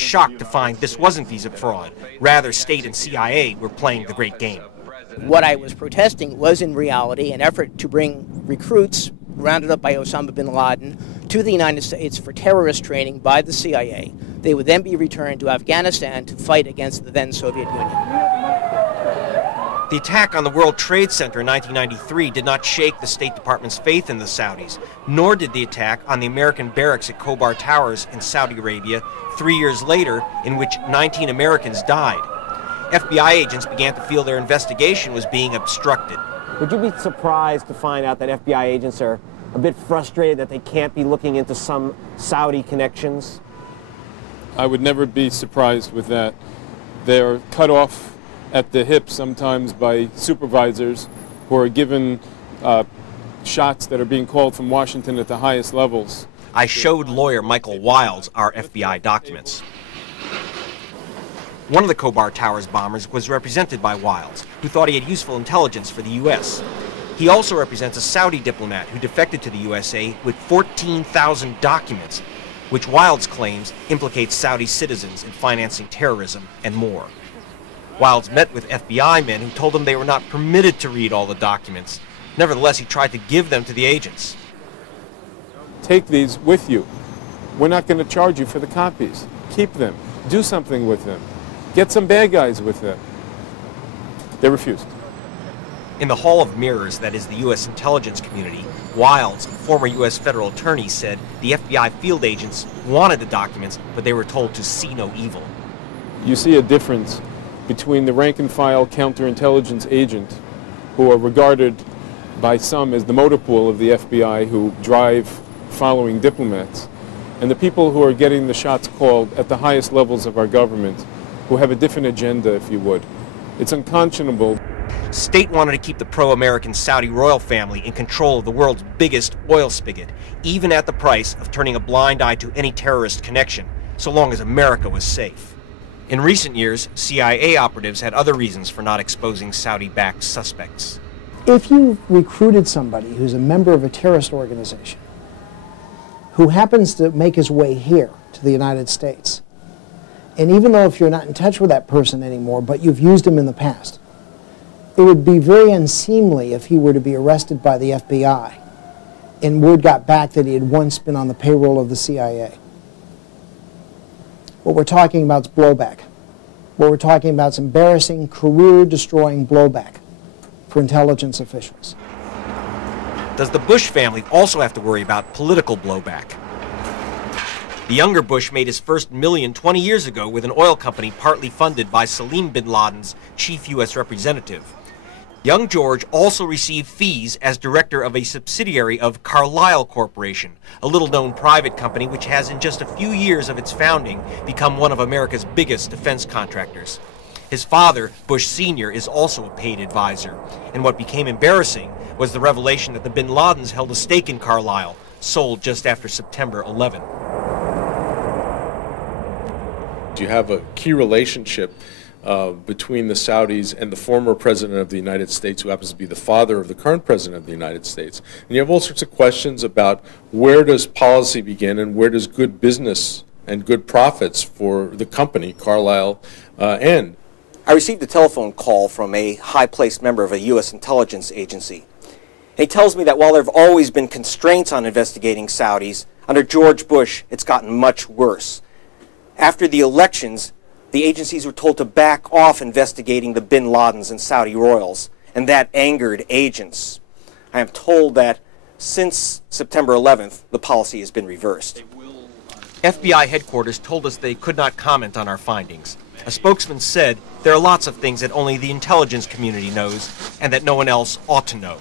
shocked to find this wasn't visa fraud. Rather, state and CIA were playing the great game. What I was protesting was in reality an effort to bring recruits rounded up by Osama bin Laden to the United States for terrorist training by the CIA. They would then be returned to Afghanistan to fight against the then Soviet Union. The attack on the World Trade Center in 1993 did not shake the State Department's faith in the Saudis, nor did the attack on the American barracks at Khobar Towers in Saudi Arabia 3 years later, in which 19 Americans died. FBI agents began to feel their investigation was being obstructed. Would you be surprised to find out that FBI agents are a bit frustrated that they can't be looking into some Saudi connections? I would never be surprised with that. They're cut off at the hip sometimes by supervisors who are given shots that are being called from Washington at the highest levels. I showed lawyer Michael Wiles our FBI documents. One of the Khobar Towers bombers was represented by Wiles, who thought he had useful intelligence for the U.S. He also represents a Saudi diplomat who defected to the USA with 14,000 documents, which Wiles claims implicates Saudi citizens in financing terrorism and more. Wiles met with FBI men who told him they were not permitted to read all the documents. Nevertheless, he tried to give them to the agents. Take these with you. We're not going to charge you for the copies. Keep them. Do something with them. Get some bad guys with them. They refused. In the Hall of Mirrors, that is the U.S. intelligence community, Wiles, a former U.S. federal attorney, said the FBI field agents wanted the documents, but they were told to see no evil. You see a difference between the rank-and-file counterintelligence agent, who are regarded by some as the motor pool of the FBI, who drive following diplomats, and the people who are getting the shots called at the highest levels of our government, who have a different agenda, if you would. It's unconscionable. State wanted to keep the pro-American Saudi royal family in control of the world's biggest oil spigot, even at the price of turning a blind eye to any terrorist connection, so long as America was safe. In recent years, CIA operatives had other reasons for not exposing Saudi-backed suspects. If you recruited somebody who's a member of a terrorist organization, who happens to make his way here to the United States, and even though if you're not in touch with that person anymore, but you've used him in the past, it would be very unseemly if he were to be arrested by the FBI and word got back that he had once been on the payroll of the CIA. What we're talking about is blowback. What we're talking about is embarrassing, career-destroying blowback for intelligence officials. Does the Bush family also have to worry about political blowback? The younger Bush made his first million 20 years ago with an oil company partly funded by Salim bin Laden's chief U.S. representative. Young George also received fees as director of a subsidiary of Carlyle Corporation, a little-known private company which has in just a few years of its founding become one of America's biggest defense contractors. His father, Bush Sr., is also a paid advisor, and what became embarrassing was the revelation that the bin Ladens held a stake in Carlyle, sold just after September 11. You have a key relationship between the Saudis and the former president of the United States, who happens to be the father of the current president of the United States. And you have all sorts of questions about where does policy begin and where does good business and good profits for the company, Carlyle, end. I received a telephone call from a high-placed member of a U.S. intelligence agency. And he tells me that while there have always been constraints on investigating Saudis, under George Bush, it's gotten much worse. After the elections, the agencies were told to back off investigating the bin Ladens and Saudi royals, and that angered agents. I am told that since September 11th, the policy has been reversed. FBI headquarters told us they could not comment on our findings. A spokesman said there are lots of things that only the intelligence community knows and that no one else ought to know.